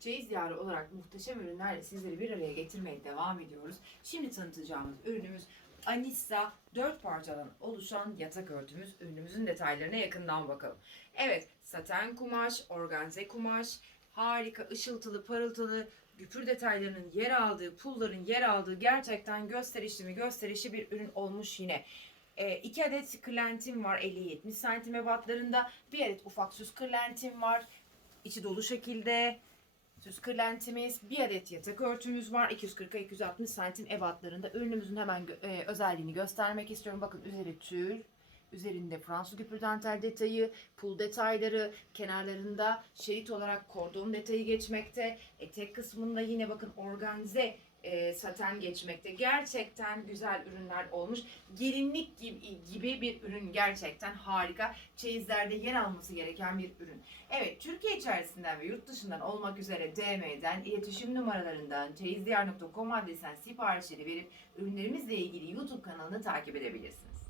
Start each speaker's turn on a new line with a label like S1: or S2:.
S1: Çeyiz Diyarı olarak muhteşem ürünlerle sizleri bir araya getirmeye devam ediyoruz. Şimdi tanıtacağımız ürünümüz Anissa 4 parçadan oluşan yatak örtümüz. Ürünümüzün detaylarına yakından bakalım. Evet, saten kumaş, organze kumaş, harika ışıltılı, parıltılı, güpür detaylarının yer aldığı, pulların yer aldığı gerçekten gösterişli mi gösterişli bir ürün olmuş yine. 2 adet kırlentim var 50-70 santim ebatlarında. Bir adet ufak süs kırlentim var. İçi dolu şekilde. Süs kırlentimiz, bir adet yatak örtümüz var. 240-260 santim ebatlarında. Ürünümüzün hemen e, özelliğini göstermek istiyorum. Bakın üzeri tül, üzerinde Fransız güpür dantel detayı, pul detayları, kenarlarında şerit olarak kordon detayı geçmekte. Etek kısmında yine bakın organze e, saten geçmekte. Gerçekten güzel ürünler olmuş. Gelinlik gibi, gibi bir ürün gerçekten harika. Çeyizlerde yer alması gereken bir ürün. Evet, Türkiye içerisinden ve yurt dışından olmak üzere DM'den, iletişim numaralarından, çeyizdiyar.com adresinden siparişleri verip ürünlerimizle ilgili YouTube kanalını takip edebilirsiniz.